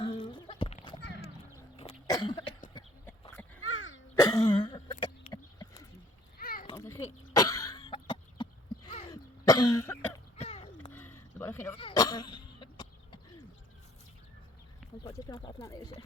Bara skinn. Hon tar till framför att man är sig.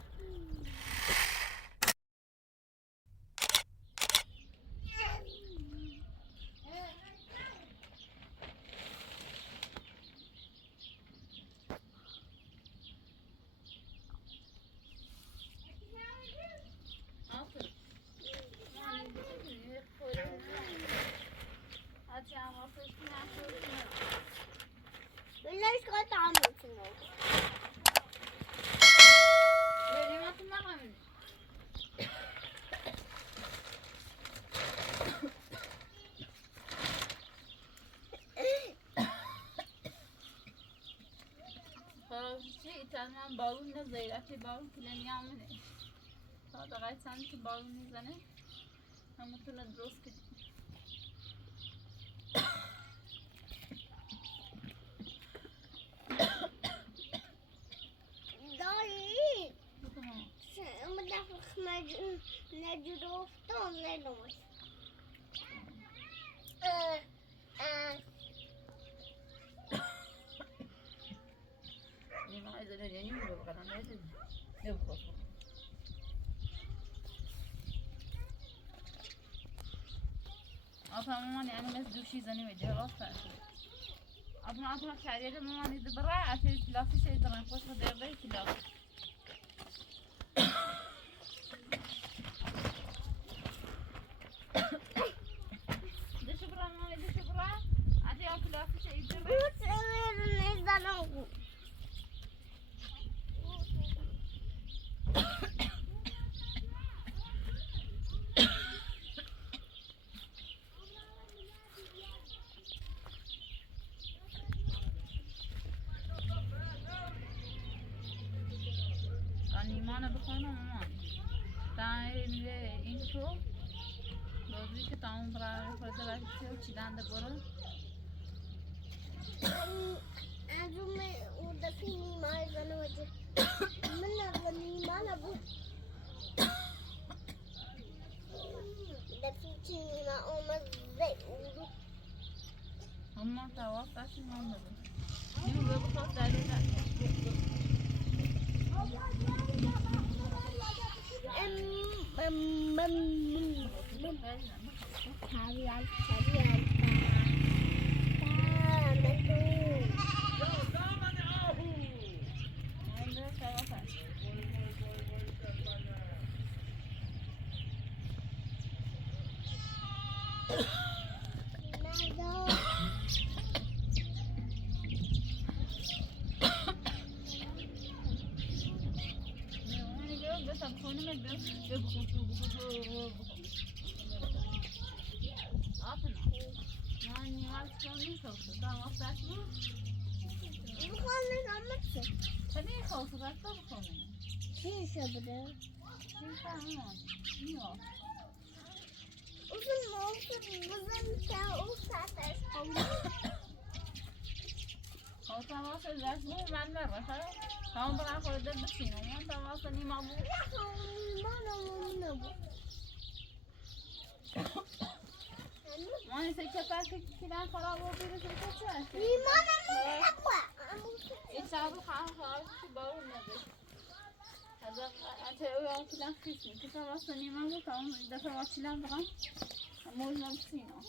Eller ska jag ta något till något? من بارون نزدی رفتی بارون کلنی همونه تا دقیقه سنی که بارون میزنه همونتونه درست کردی داری اما دفعه نجور افتان نلومش ما عايزة اليانين ببقى أنا عايزة يبقى أصلا ماما يعني بس دوشي زني وجه أصلا أصلا شعرية ماما نيد برا عشان كلاسي شيء درنا خوش خدير بي كلاس دش برا ماما دش برا عشان كلاسي شيء درنا نیمانه بخونه مامان تای این تو دوزی که تاون برای خود داشتی و چیدنده برو از اون دفعه نیمه زنه وجه من از نیمه نبود دفعه چی نیمه اومد زیورو اما تواف داشتی من بده نیمه بخواست دلیل داشتی تواصل رسمی من نباشه تمام برای خودت بچینم من تواصل نیما بود من سه چهار کیلو خراب و بیرون چه چه نیما نبود این سال خواهر که بارون نبود از آنچه او کیلو خیلی که تواصل نیما بود تمام دفعه واچیلم بگم مول نبودینا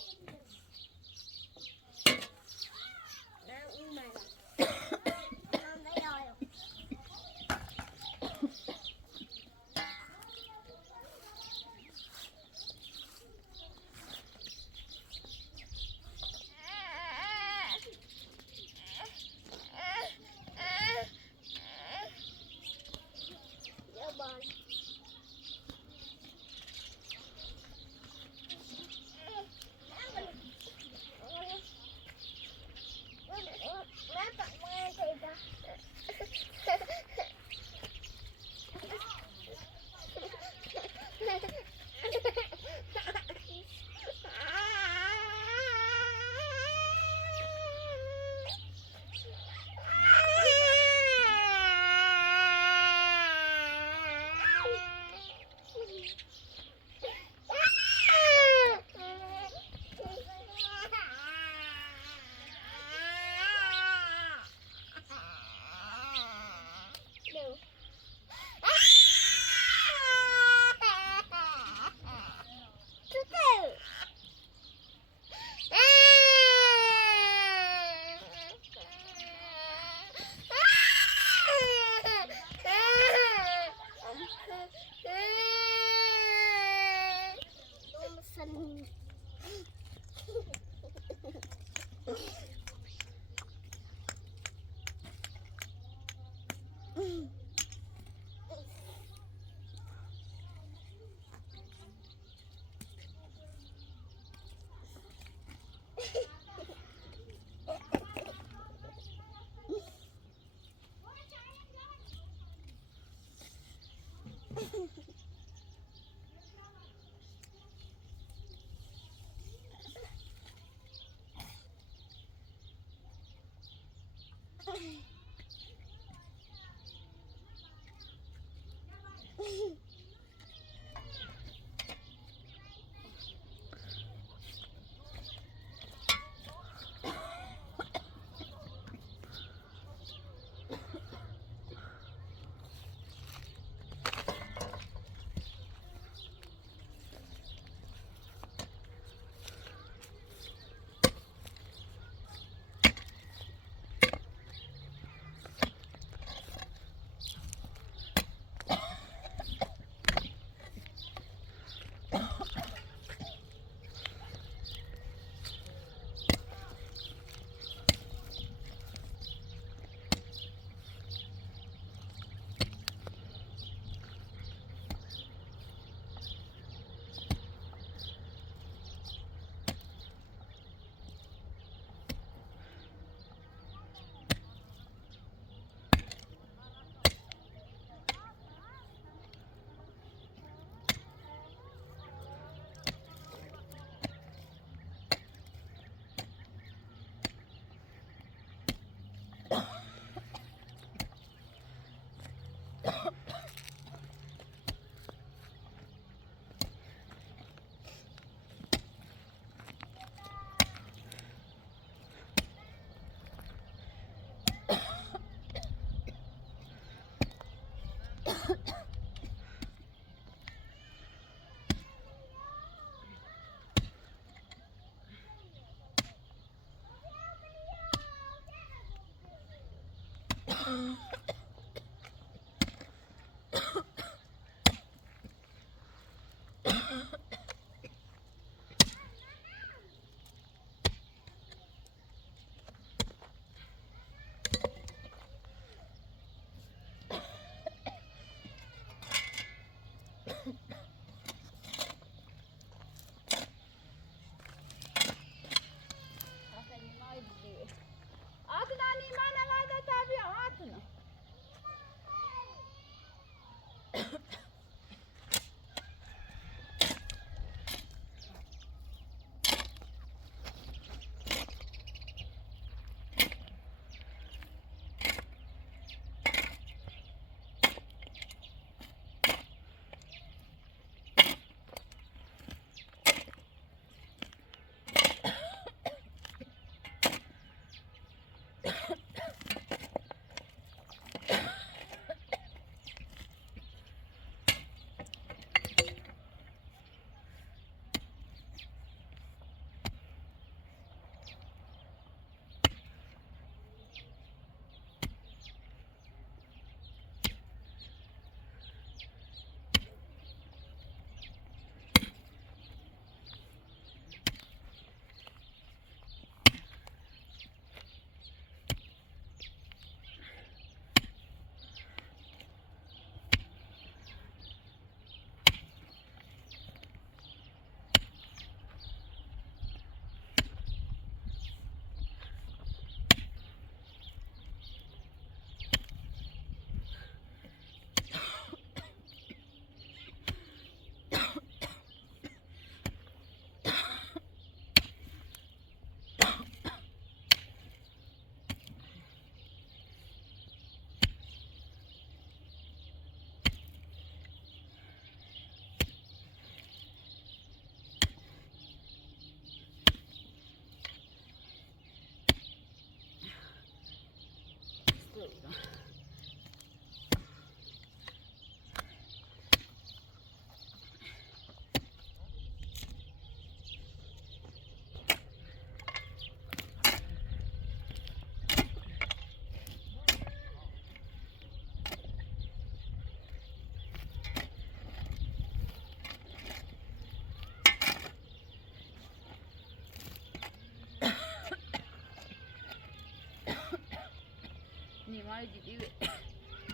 نیمای دیدی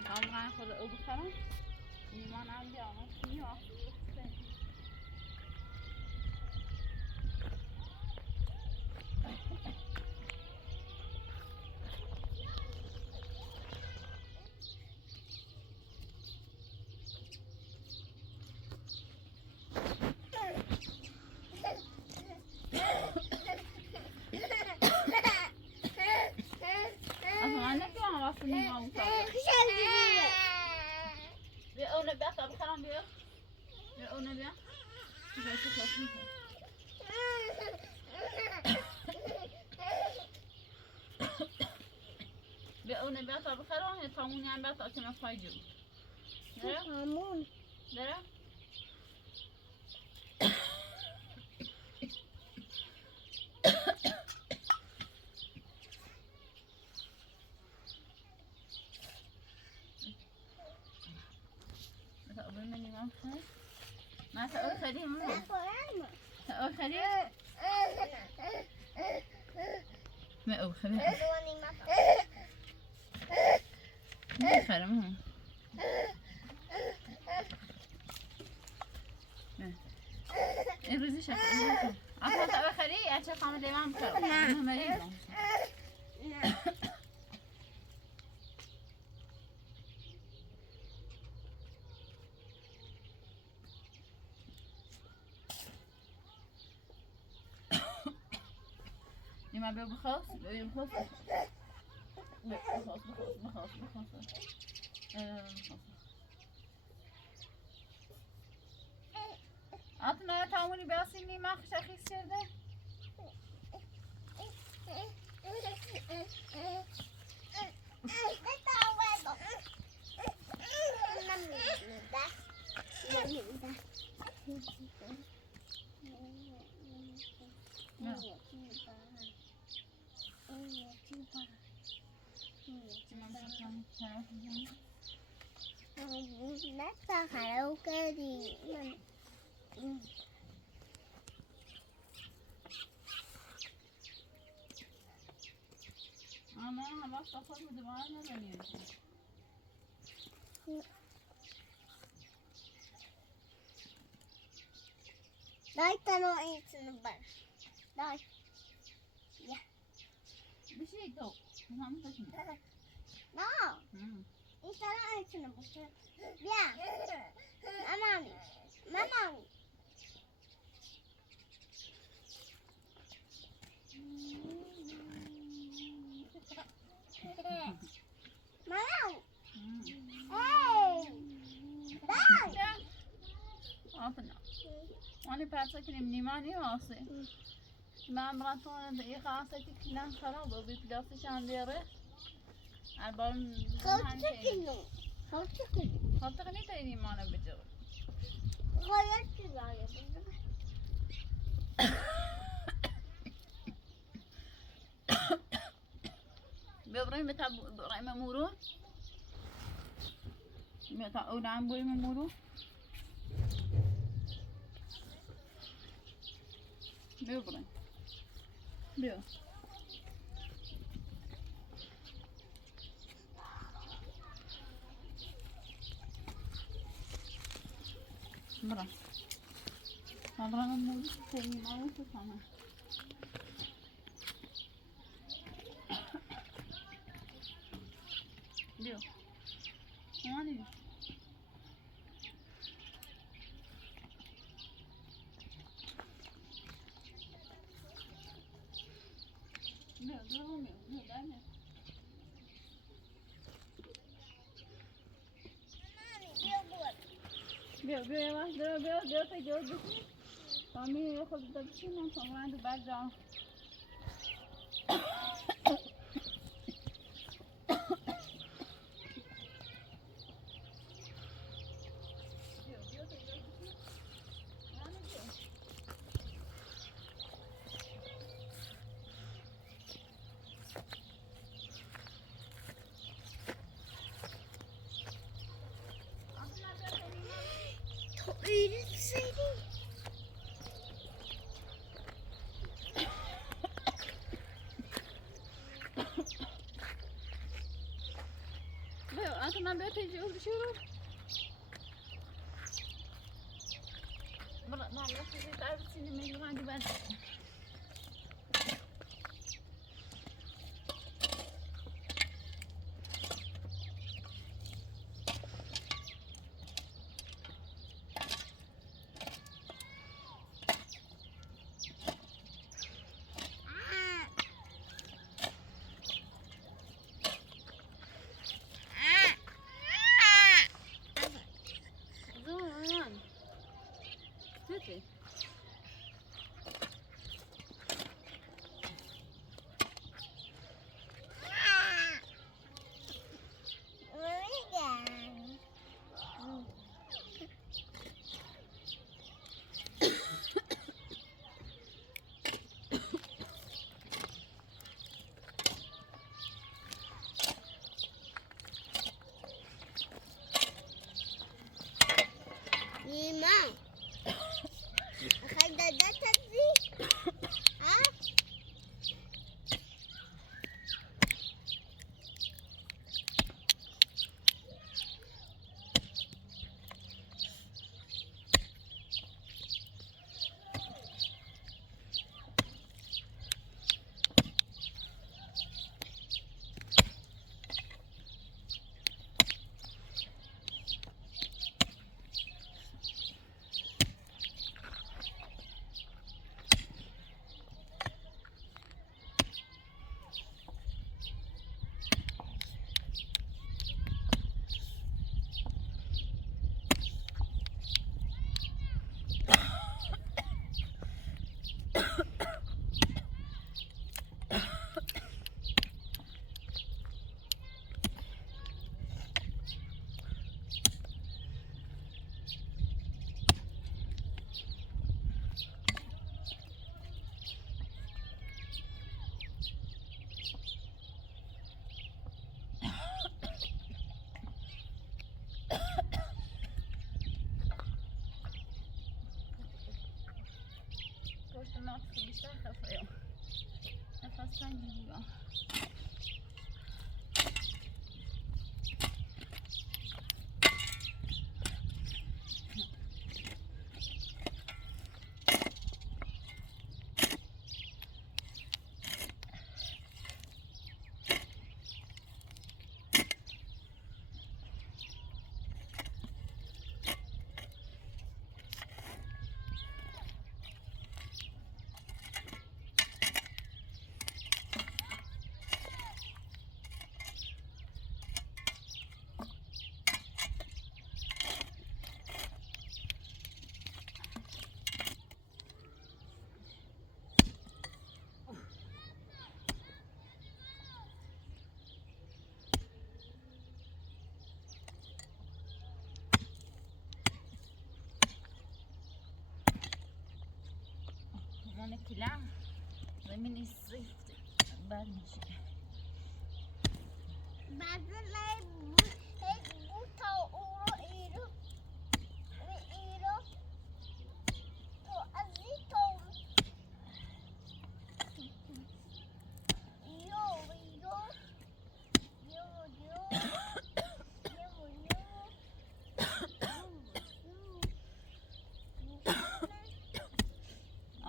همه خود او بخرم نیمان هم بیامد نیما anne خافني ما وصل بيقونا بيا طب خلهم بيا بيقونا بيا بس خافني بيقونا بيا طب خلهم يطعموني عم بيا طاقتي ما فايدو هامون درا تقبل مني ما خير ما تقول خليه ما تقول خليه ما أقول خليه ما خير ما الرزق شكله عفوا تقول خليه أنت قام الإمام خير أنا مريضة لما بخلص بخلص عطنا تعاوني باسيني ما خش أخي السير ده lát ta karaoke thì mình أنا ما أستطيع مدبانا لني đây ta nói chuyện bẩn đây بشي تو هم تسمع đó انت nói chuyện bẩn yeah mama mama hey عطنا وأنا بعد مني ماني واصل ما مراتون دقيقة عصيتي كلها خراب وبيبدأ شان ديره عبال خلطة غني تاني ما أنا بجر غيرت الرأي بيبرين بتاع برأي ممورو بتاع أول عم بوي ممورو بيبرين بيو مرة مرة ممورو تاني ما وصلنا بيو ماني بيو بيو تجاوب فامي ياخذ الدبسين وصار عنده برجع أنا بيتي جوا بشرب مرة ما عرفت تعرف سينما ما عندي بعد بیشتر خفه نفس تنگی بیا من کلام زمین الزفت بعد میشه بعد من بوتا ایرو تو ازی تو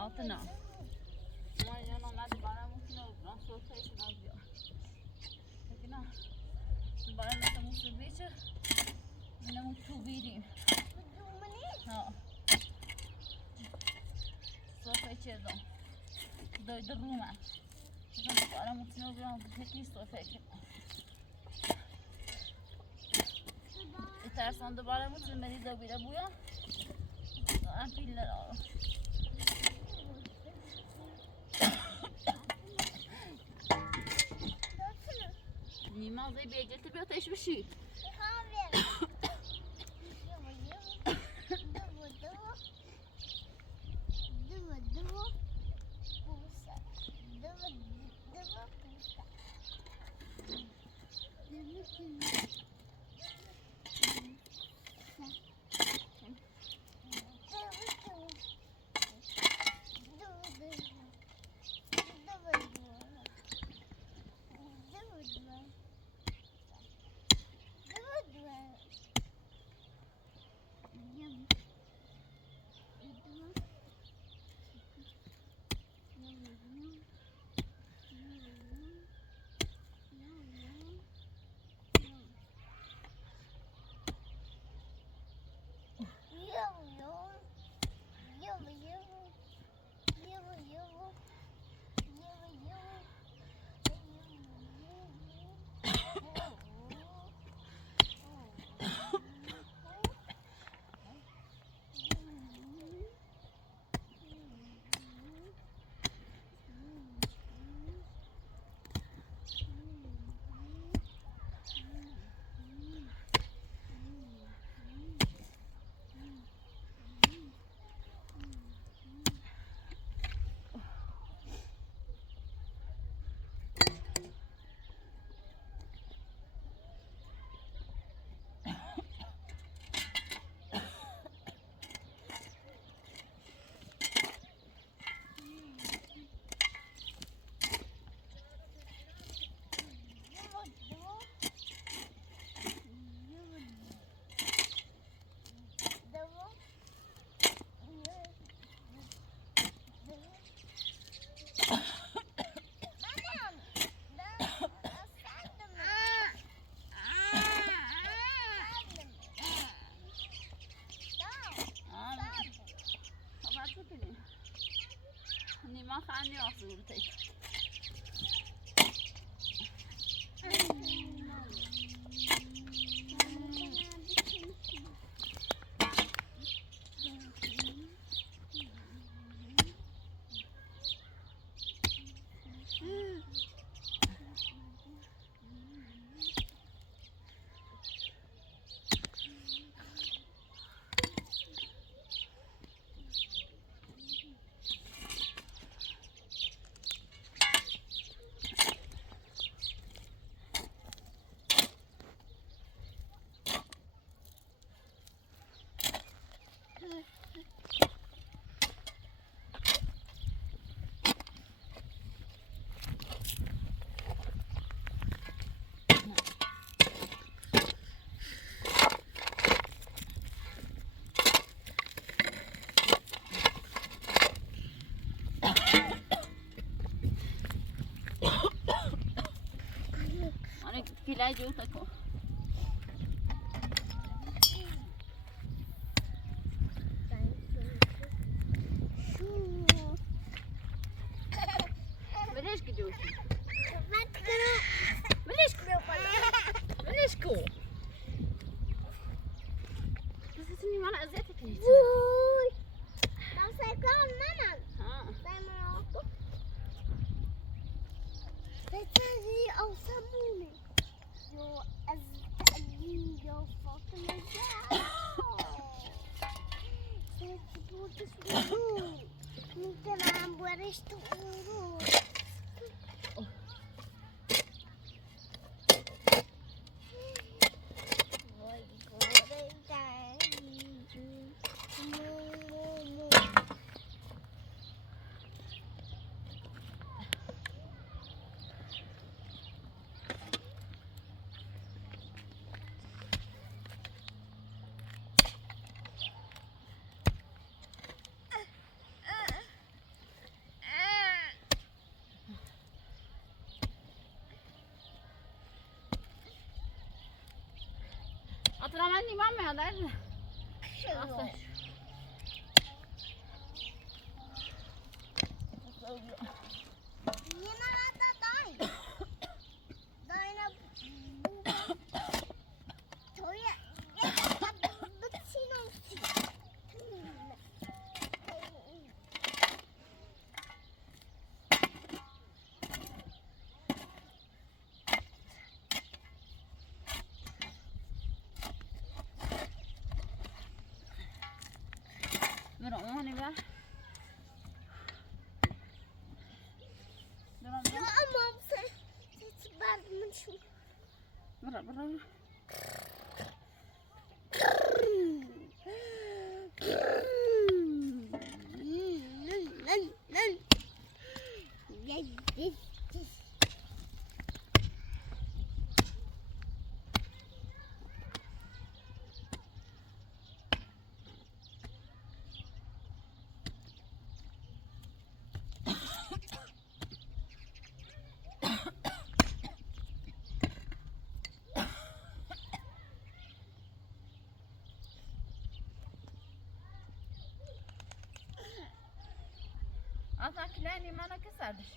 altına ama yanına da bana mutlu oldu sohbet için alıyor peki ne bana nasıl mutlu bir şey ne mutlu biriyim ha sohbet edeceğim doydururum ben bana mutlu oldu peki sohbet edeceğim İstersen de bana mutlu beni de bile bu ya piller al Nima zai biegeți pe o și și. أنا في لا جوتك بلاش كدوشي بلاش بلاش كو بس اسمي ما أنا أزيتك لو سيكون منن ها دايما أوقف بتجي أو سموني جو أزتأجي جو فاطمة سيكون تسمعون ممكن عم بوريش تقولون أطلع مني مامي هذا إيه أصلا مرقوني بقى برا برا أصلا كلاني ما أنا كسرش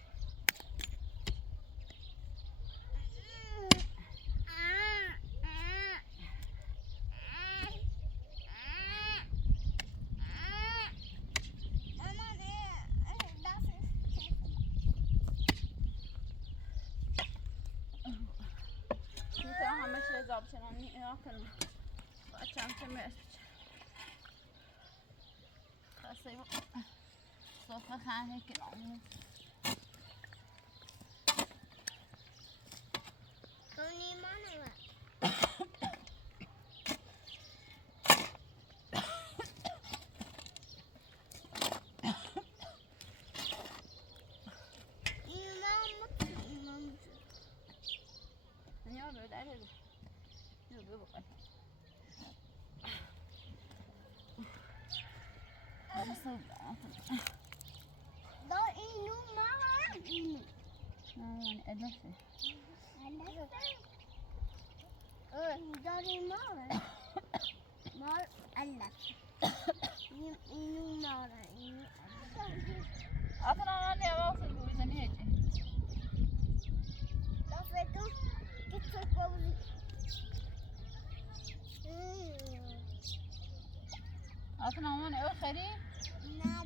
عشان أني أكل وأشام تمشي خاصة صوفة خانة كلام كوني ما نبغى ده إنه ما إنه يعني أدفع داري مار مار ألف إنه مار إنه أصلا أنا أواصل بوزنيتي لا فكر كتير قوي أصلا أنا أخري لا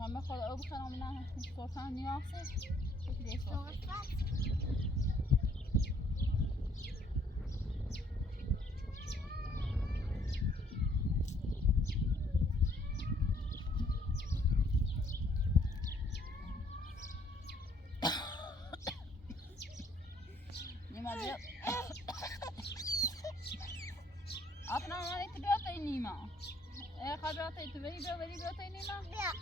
هم ياخذ أو بخير منها صوتان ياصل كده صوت لما أصلا أنا تبيعتي نيما إيه خبرتي تبيعتي نيما لا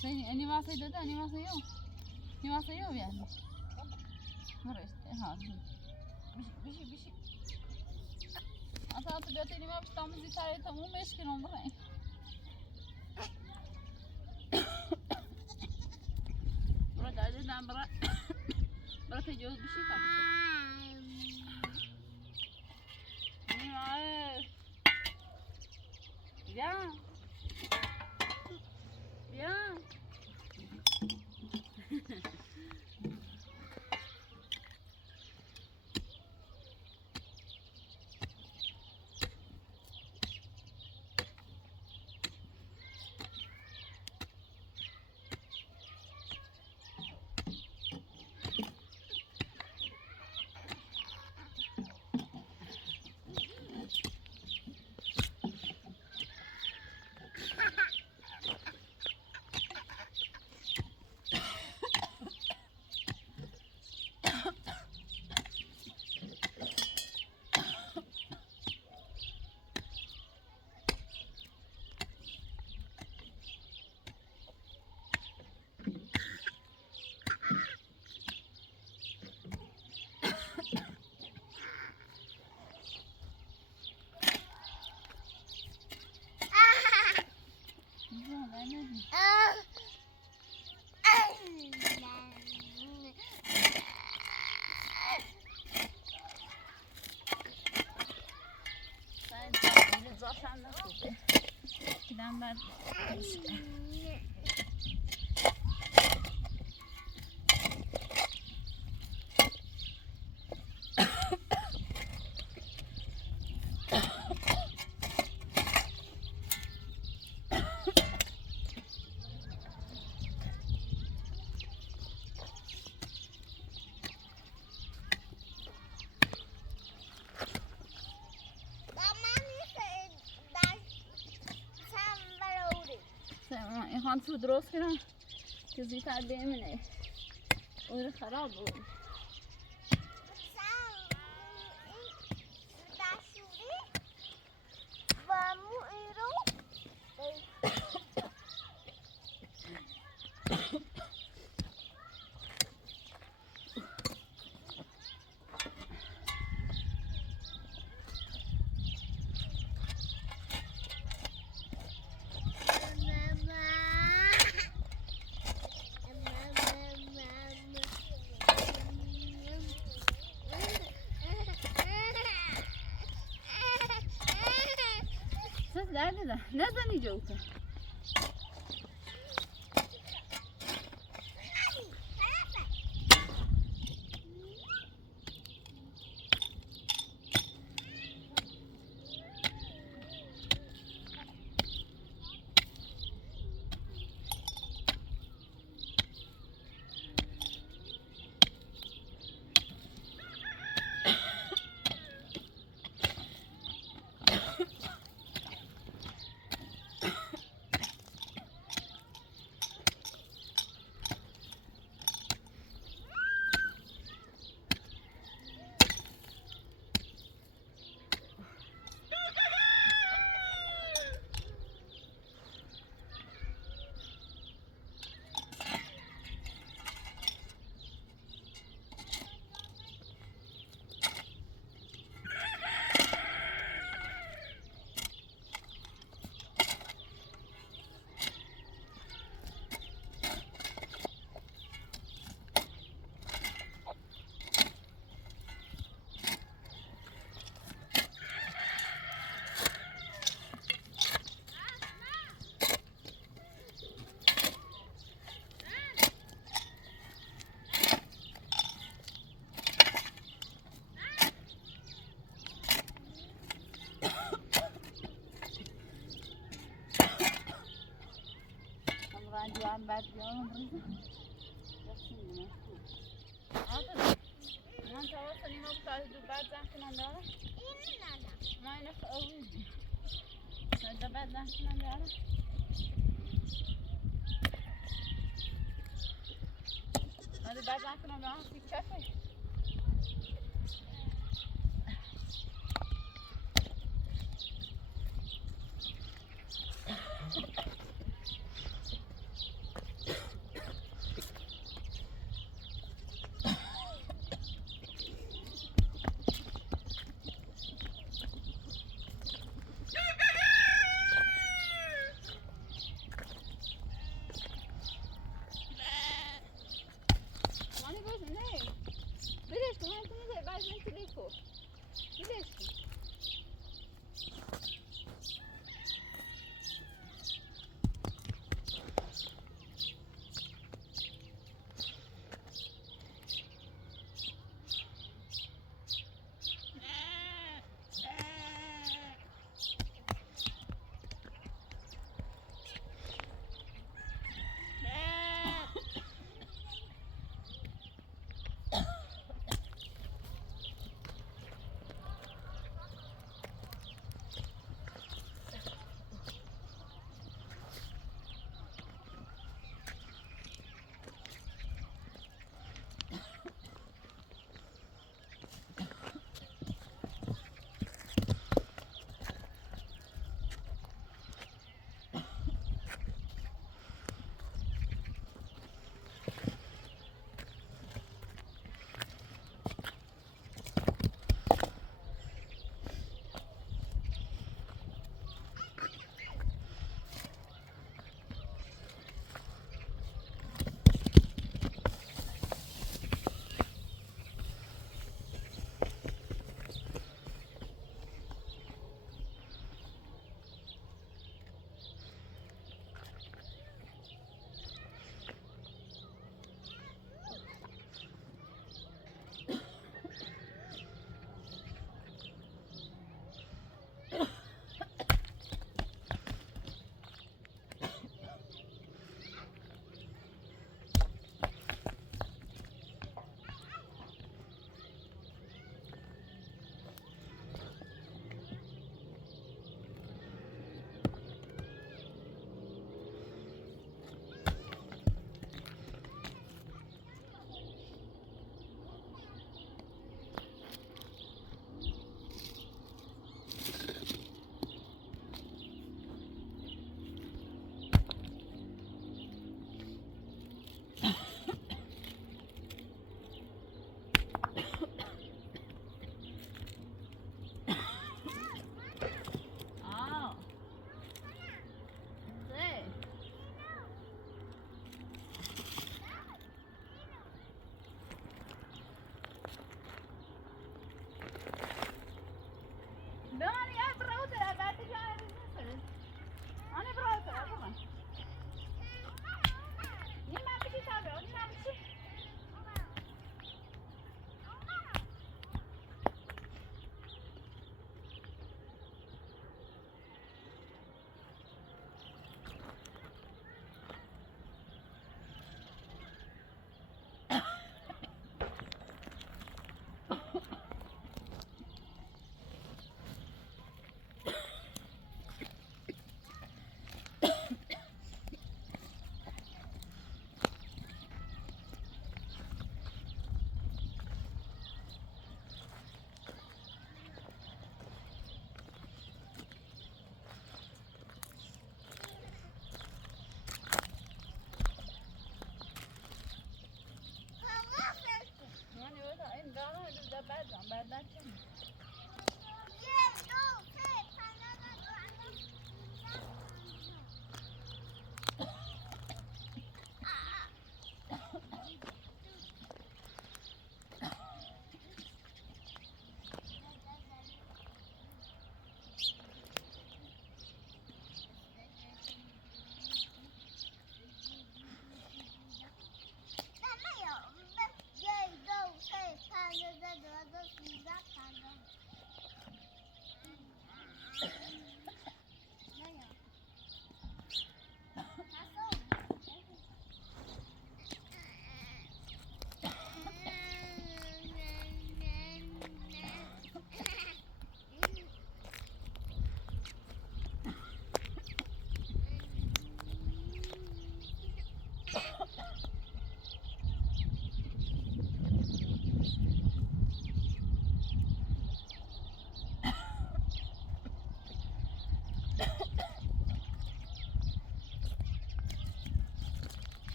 سيني أني ما صيدت أني ما صيو أني ما صيو يعني مرة ها بشي أصلا تبيعتي نيما بستعمل زي تاريخ مو مشكلة مرة مرة قاعدة برا برات جوز بشی کار نیمه بیا بیا زاشم نخوده کدام بعد این خان تو درست کنم که زیتر بیمونه اون خراب بود درد نزنی جوته جوان بعد بیام من توصل نیمه بتاعت دو بعد زنگ داره ما اینه خواهیدی دا بعد زنگ داره هذا بعد زنگ داره في كافي mais ventilador. Que deixa?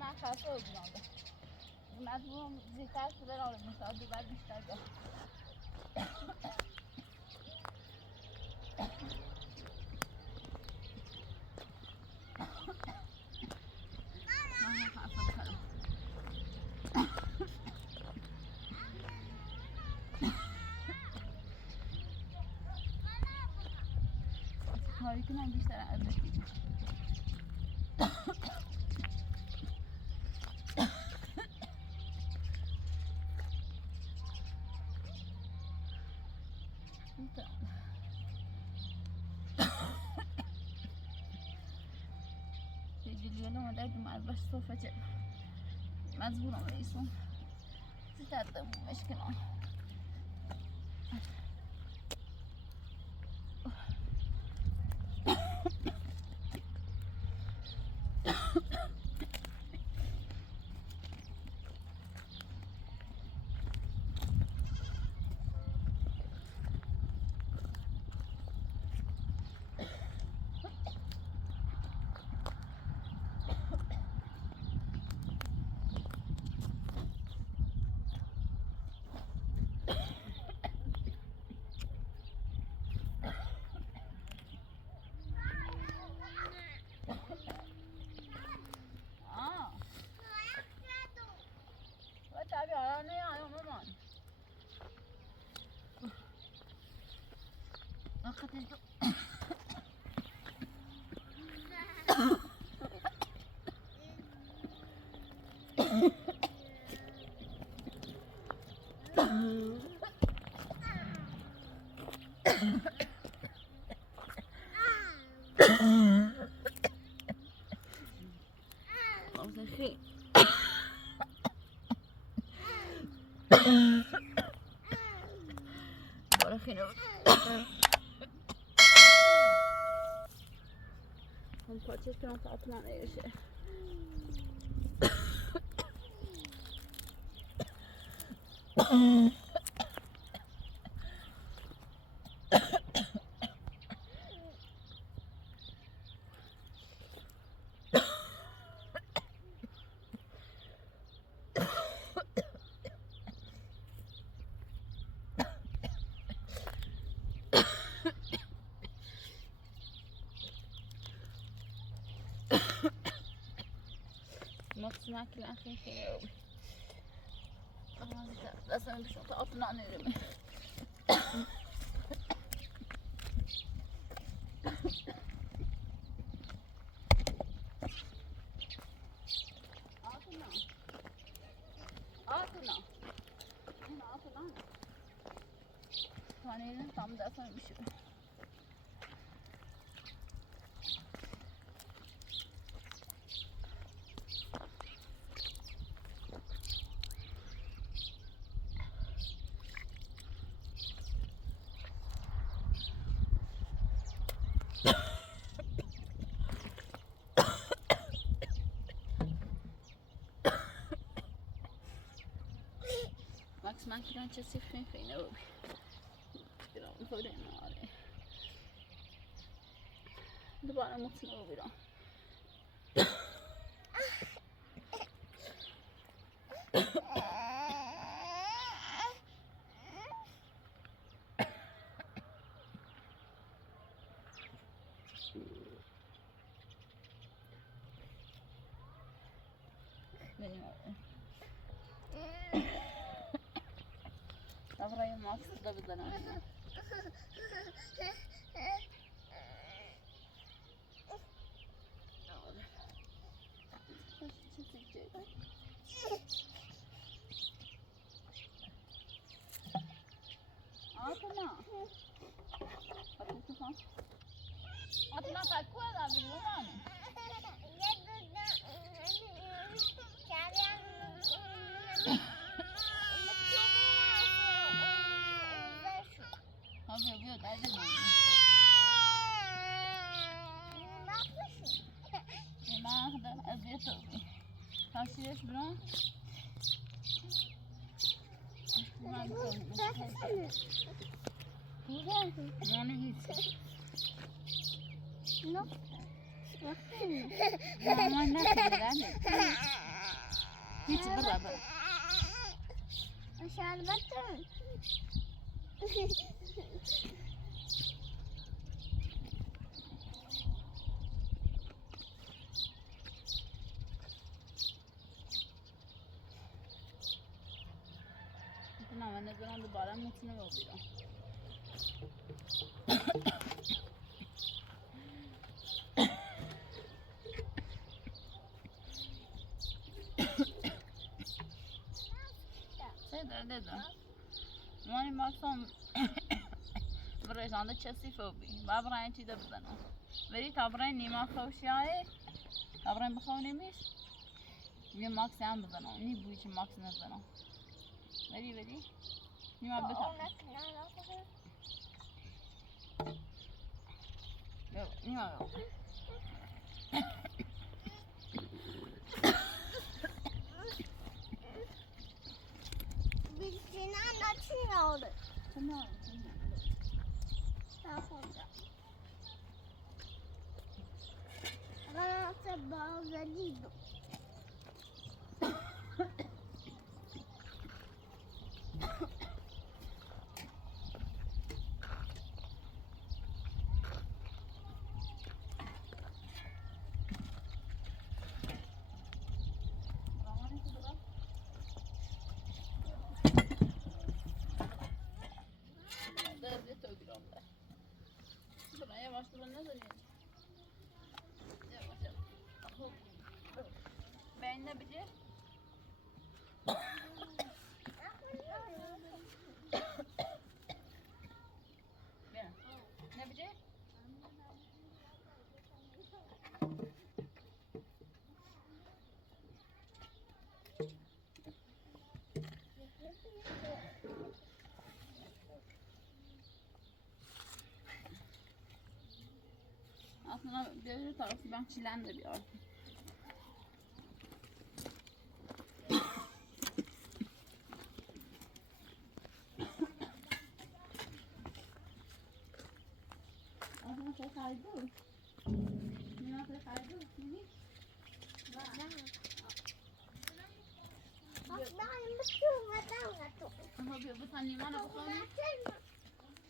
من خسته بودم مجموع زیتر شده را مثلا دو بعد بیشتر کاری کنم بیشتر عادت دیگه. تيجي اليوم ما دايما مع البش صوفة مزبوطة رئيسهم تتعطم مشكلة. هم پاچش کنم تا اطلاع نگشه. نص معك الأخير خير. لازم مش أطلع نرمي. ثانية طعم ده أصلا مش ماكس معك كان تشسي فين أوي. نفوق النار. دبارة مطمئنة أوي. أبراهيم ماكس ده بدنا. أطلع تأكل باللون. أبيض عادي ما أخذ أبيض أوي. هاشيش برا. ما أقدر. ما نهيت. No. ما ناكل هيك برا برا. عشان بطل. إحنا ما نقدر ندبر ممكن نروح. برای ماکسون برایشان ده چسی فوبی با برای چی ده بزنم ولی تا برای نیما خوشیه تا برای بخواه نمیش یه ماکس هم بزنم اینی بوی چه ماکس نزنم ولی نیما بتا نیما Bilsinler açın oldu. Tamam. Daha fazla. Ben artık bağladıydım. Yavaş durun ne zaman? Yavaş yavaş. Ben ne bileyim? Ne bileyim? Aslında bir tarafı ben çilen de bir artık. Aslında çok kaydı. Nasıl kaydı? Bak ben bakıyorum adam yaptım. Ama bir tane limana bakalım.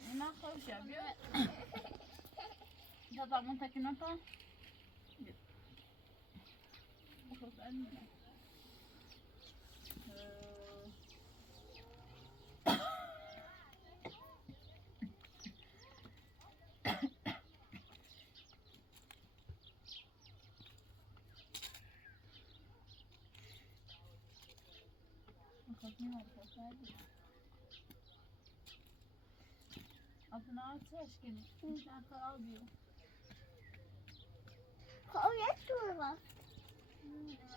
Liman koş ya bir. Tata mun takin nata. Bakın ben mi? Adını aç aşkım. Sen karar diyor. Koyet mi var?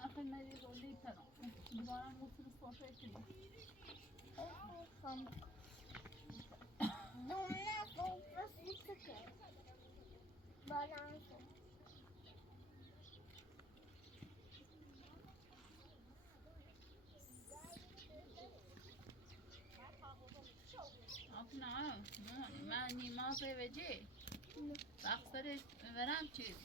آخر ما يقول لي ترى دوباره موصل الصوت كذا Donlar sofrası çıkıyor. Balans. أقنعه معني ما زي وجهي بأخسر ورم چیز